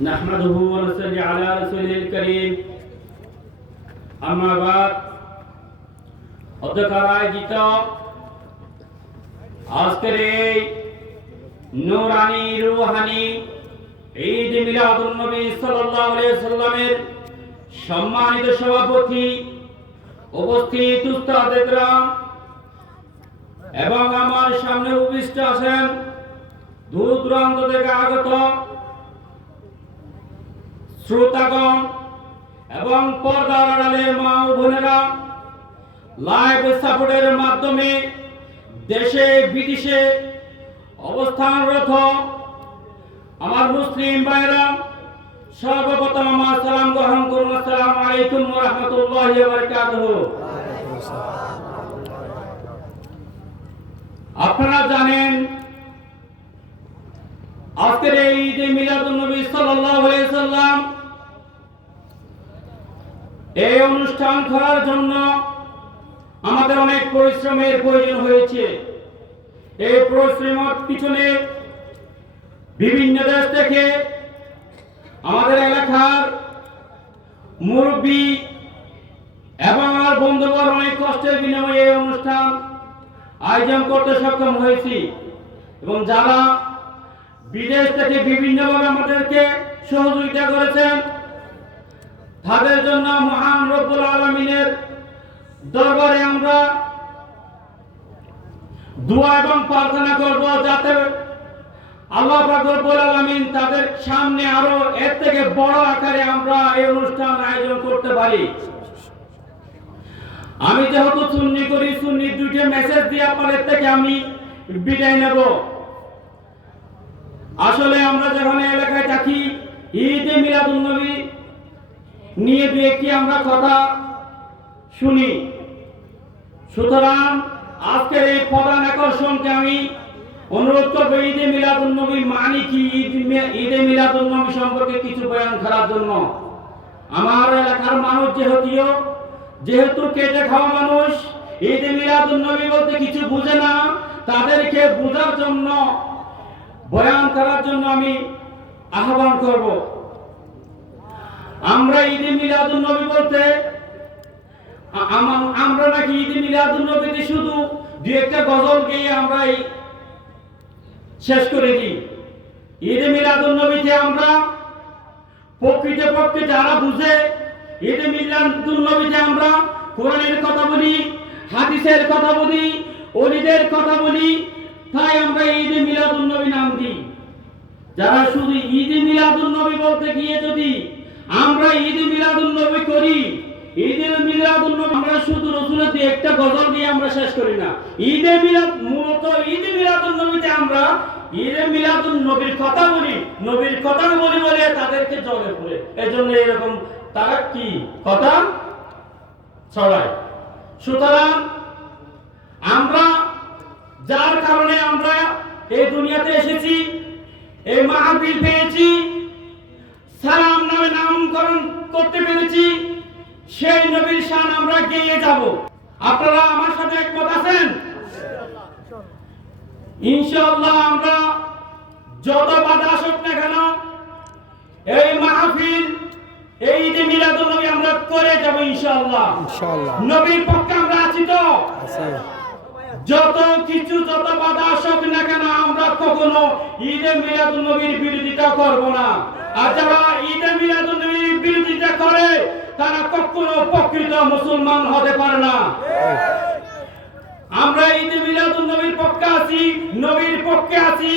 نحمده ونصلي على رسوله الكريم أما بعد অধ্যক্ষের আয়োজিত আজকের এই নূরানি রুহানি ঈদ মিলাদুন নবী সাল্লাল্লাহু আলাইহি সাল্লামের সম্মানিত সভাপতি, উপস্থিত উস্তাদ একরাম এবং আমার সামনে উপবিষ্ট আছেন দূর দূরান্ত থেকে আগত শ্রোতাগণ এবং পর্দার আড়ালে মা ও বোনেরা, লাইভ সাপোর্টের মাধ্যমে দেশে বিদেশে অবস্থানরত আমার মুসলিম ভাইরা, সর্বপ্রথম আমার সালাম গ্রহণ করুন। আসসালামু আলাইকুম ওয়া রাহমাতুল্লাহি ওয়া বারাকাতুহু। আপনারা জানেন আজকের এই ঈদে মিলাদুন নবী সাল্লাল্লাহু আলাইহি সাল্লাম এই অনুষ্ঠান করার জন্য আমাদের অনেক পরিশ্রমের প্রয়োজন হয়েছে। এই পরিশ্রমের পিছনে বিভিন্ন দেশ থেকে আমাদের এলাকার মুরব্বী এবং আমার বন্ধুবর অনেক কষ্টের বিনিময়ে এই অনুষ্ঠান আয়োজন করতে সক্ষম হয়েছি এবং যারা বিদেশ থেকে বিভিন্নভাবে আমাদেরকে সহযোগিতা করেছেন তাদের জন্য মহান রব্বুল আলামিনের দরবারে আমরা দোয়া এবং প্রার্থনা করব যাতে আল্লাহ পাক রব্বুল আলামিন তাদের সামনে আরো এর থেকে বড় আকারে আমরা এই অনুষ্ঠান আয়োজন করতে পারি। আমি যেহেতু সুন্নি করি, সুন্নির দুইটা মেসেজ দিয়ে আপনাদের থেকে আমি বিদায় নেব। আসলে আমরা যেখানে এলাকায় থাকি ঈদে মিলাদুন নবী নিয়ে দু একটি আমরা কথা শুনি, সুতরাং আজকের এই প্রধান আকর্ষণকে আমি অনুরোধ করবো ঈদে মিলাদুন নবী মানে কি, ঈদে মিলাদুন নবী সম্পর্কে কিছু বয়ান করার জন্য। আমার এলাকার মানুষ যেহেতু কেটে খাওয়া মানুষ, ঈদে মিলাদুন নবী বলতে কিছু বুঝে না, তাদেরকে বোঝার জন্য বয়ান করার জন্য আমি আহ্বান করব। আমরা ঈদে মিলাদুন নবী বলতে আমরা নাকি ঈদে মিলাদুন নবীতে শুধু দু একটা গজল গেয়ে আমরা শেষ করে দিই। ঈদে মিলাদুন নবীতে আমরা প্রকৃতপক্ষে যারা বুঝে, ঈদে মিলাদুন নবীতে আমরা কোরআনের কথা বলি, হাদিসের কথা বলি, ওলিদের কথা বলি, তাই আমরা ঈদে মিলাদুন নবী নাম দিই। যারা শুধু ঈদে মিলাদুন নবী বলতে গিয়ে যদি আমরা ঈদে মিলাদুন নবী করি, ঈদে মিলাদুন নবী আমরা শুধু রাসূলের দিয়ে একটা গজল দিয়ে আমরা শেষ করি না। ঈদে মিলাদ মূলত ঈদে মিলাদুন নবীতে আমরা ঈদে মিলাদুন নবীর কথা বলি, নবীর কথা বলি বলে তাদেরকে জলে পড়ে, এজন্য এরকম তারা কি কথা ছড়ায়। সুতরাং আমরা যার কারণে আমরা এই দুনিয়াতে এসেছি, এই মাহফিল পেয়েছি, সালাম নামে নামকরণ করতে পেরেছি, সেই নবীর শান আমরা গেয়ে যাব। আপনারা আমার সাথে একমত আছেন? ইনশাআল্লাহ আমরা যত বাধা আসুক না কেন এই মাহফিল, এই ঈদে মিলাদুন নবী আমরা করে যাব ইনশাআল্লাহ। নবীর পক্ষে আমরা আছি তো? যত বাধা আসুক না কেন আমরা কখনো ঈদে মিলাদুন নবীর বিরোধিতা করব না। আর যারা ঈদে মিলাদুন নবীর বিরোধিতা করে তারা কখনো প্রকৃত মুসলমান হতে পারে না। আমরা ঈদে মিলাদুন নবীর পক্ষে আছি, নবীর পক্ষে আছি,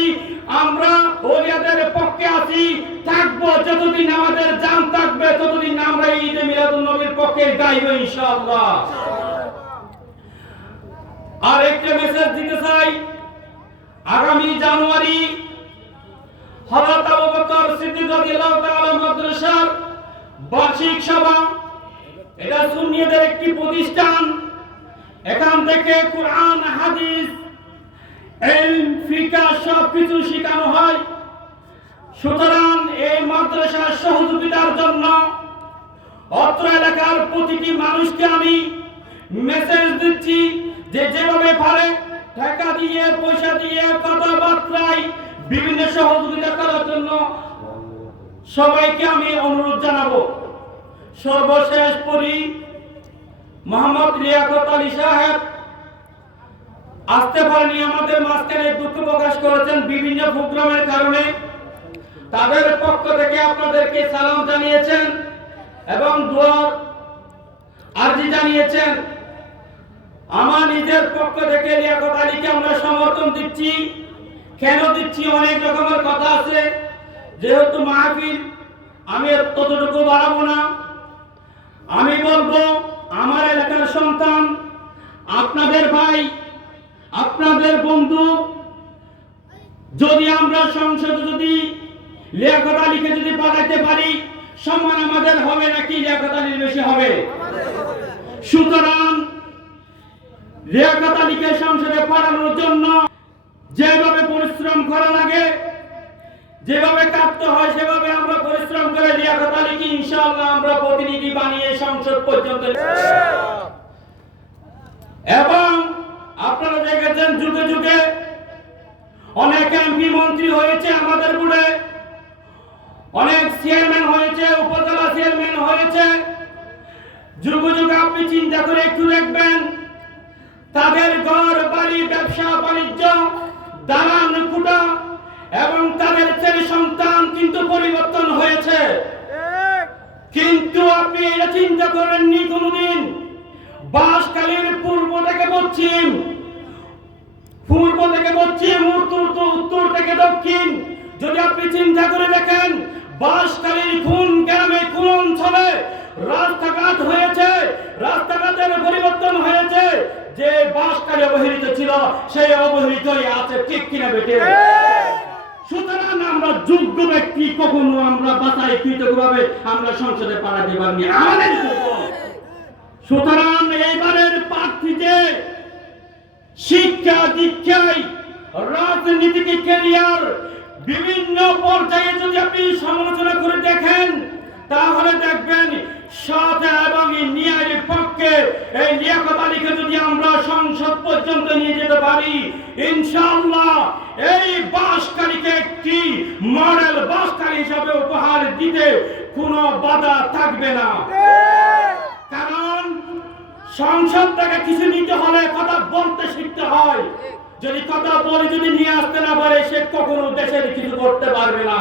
আমরা ওলিয়াদের পক্ষে আছি, থাকবো যতদিন আমাদের জান থাকবে ততদিন আমরা ঈদে মিলাদুন নবীর পক্ষে গাইব ইনশাআল্লাহ। আর একটা মেসেজ দিতে চাই, আগামী জানুয়ারি হযরত আবু বকর সিদ্দিক রাদিয়াল্লাহু তাআলা মাদ্রাসার বার্ষিক সভা, এটা সুন্নিদের একটি প্রতিষ্ঠান। এখান থেকে কোরআন, হাদিস, ইলম, ফিকহ সবকিছু শেখানো হয়। সুতরাং এই মাদ্রাসার সহযোগিতার জন্য অত্র এলাকার প্রতিটি মানুষকে আমি মেসেজ দিচ্ছি যে যেভাবে পারে টাকা দিয়ে, পয়সা দিয়ে, কথাবার্তায় বিভিন্ন সহযোগিতা করার জন্য সবাইকে আমি অনুরোধ জানাবো, সর্বশেষ পরি মোহাম্মদ লিয়াকত আলী সাহেব আসতে পারেনি, আমাদের মাঝখানে দুঃখ প্রকাশ করেছেন বিভিন্ন প্রোগ্রামের কারণে। তাদের পক্ষ থেকে আপনাদেরকে সালাম জানিয়েছেন এবং দোয়ার আরজি জানিয়েছেন। আমার নিজের পক্ষ থেকে লিয়াকত আলীকে আমরা সমর্থন দিচ্ছি। কেন দিচ্ছি, অনেক রকমের কথা আছে, যেহেতু মাহফিল আমি ততটুকু বাড়াবো না। আমি বলবো, আমার এলাকার সন্তান, আপনাদের ভাই, আপনাদের বন্ধু, যদি আমরা সংসদে যদি লিয়াকত আলীকে যদি পাঠাইতে পারি, সম্মান আমাদের হবে নাকি লিয়াকত আলীর বেশি হবে? সুতরাং লিয়াকত আলীকে সংসদে পাঠানোর জন্য যেভাবে পরিশ্রম করা লাগে, যেভাবে কাটতে হয়, সেভাবে আমরা পরিশ্রম করে লিয়াকত আলীকে ইনশাআল্লাহ আমরা প্রতিনিধি বানিয়ে সংসদ পর্যন্ত। এবং আপনারা দেখেছেন যুগে যুগে অনেক এমপি মন্ত্রী হয়েছে আমাদের বুড়ে, অনেক চেয়ারম্যান হয়েছে, উপজেলা চেয়ারম্যান হয়েছে। যুগে যুগে আপনি চিন্তা করে একটু দেখবেন, তাদের ঘর বাড়ি, ব্যবসা বাণিজ্য, দালান কুটা এবং তাদের ছেলে সন্তান কিন্তু পরিবর্তন হয়েছে। কিন্তু আপনি এটা চিন্তা করেননি কোনদিন, বাঁশখালীর পূর্ব থেকে পশ্চিম, উত্তর থেকে দক্ষিণ যদি আপনি চিন্তা করে দেখেন, বাঁশখালীর কোন গ্রামে কোন অঞ্চলে রাস্তাঘাট হয়েছে, রাস্তাঘাটের পরিবর্তন হয়েছে। যে বাঁশখালী অবহেলিত ছিল, সেই অবহেলিতই আছে, ঠিক কিনা বেটে? সুতরাং আমরা যোগ্য ব্যক্তি কখনো আমরা বাছাইকৃতভাবে আমরা সংসদে পাঠাতে পারিনি আমাদের। সুতরাং এইবারের প্রার্থী যে শিক্ষা দীক্ষায় রাজনীতিকে ক্যারিয়ার বিভিন্ন পর্যায়ে যদি আপনি সমালোচনা করে দেখেন, তাহলে দেখবেন সৎ এবং ন্যায়ের পক্ষে এই লিয়াকত আলীকে যদি আমরা সংসদ পর্যন্ত নিয়ে যেতে পারি, ইনশাআল্লাহ এই বাঁশখালীকে একটি মডেল বাঁশখালী হিসাবে উপহার দিতে কোনো বাধা থাকবে না। কারণ সংসদ থেকে কিছু নিতে হলে কথা বলতে শিখতে হয়। যদি কথা বলে যদি নিয়ে আসতে না পারে, সে কখনো দেশের কিছু করতে পারবে না।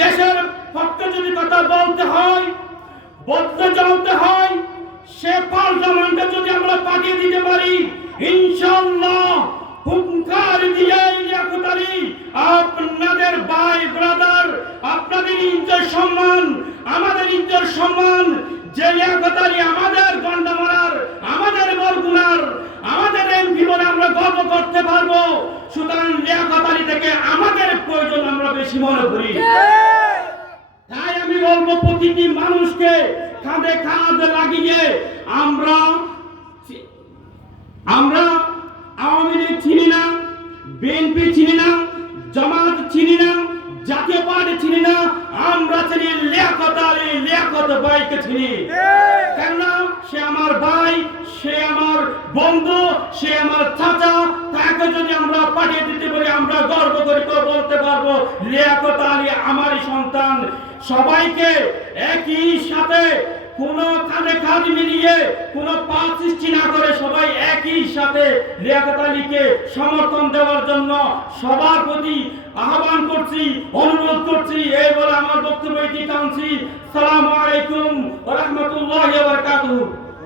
দেশের পক্ষে যদি কথা বলতে হয়, বলতে চলতে হয়, সে পার্লামেন্টে যদি আমরা পাঠিয়ে দিতে পারি, ইনশাআল্লাহ হুঙ্কার দিয়ে লিয়াকত আলী আপনাদের ভাই ব্রাদার, আপনাদের ইজ্জত সম্মান, আমাদের ইজ্জত সম্মান, যে লিয়াকত আলী আমাদের গন্ডামারার, আমাদের বরগুনার, আমাদের এমপি বলে আমরা গর্ব করতে পারবো। সুতরাং লিয়াকত আলী থেকে আমাদের প্রয়োজন আমরা বেশি মনে করি। তাই আমি বলবো, প্রতিটি মানুষকে কাঁধে কাঁধ লাগিয়ে আমরা আওয়ামী লীগ চিনি না, বিএনপি চিনি না, জামাত চিনি না, জাতীয় পার্টি চিনি না, আমরা চিনি লিয়াকত আলী, লিয়াকত ভাইকে চিনি। কেননা সে আমার ভাই, সে আমার বন্ধু, সে আমার চাচা। তাকে যদি আমরা পাঠিয়ে দিতে পারি, আমরা গর্ব করে বলতে পারবো লিয়াকত আলী আমারই সন্তান। সবাইকে একই সাথে কোন কাঁধে কাঁধ মিলিয়ে কোন পাঁচ সৃষ্টি না করে সবাই একই সাথে লিয়াকত আলীকে সমর্থন দেওয়ার জন্য সবার প্রতি আহ্বান করছি, অনুরোধ করছি। এই বলে আমার বক্তব্য এটি টানছি। আসসালামু আলাইকুম ওয়া রাহমাতুল্লাহি ওয়া বারাকাতুহু।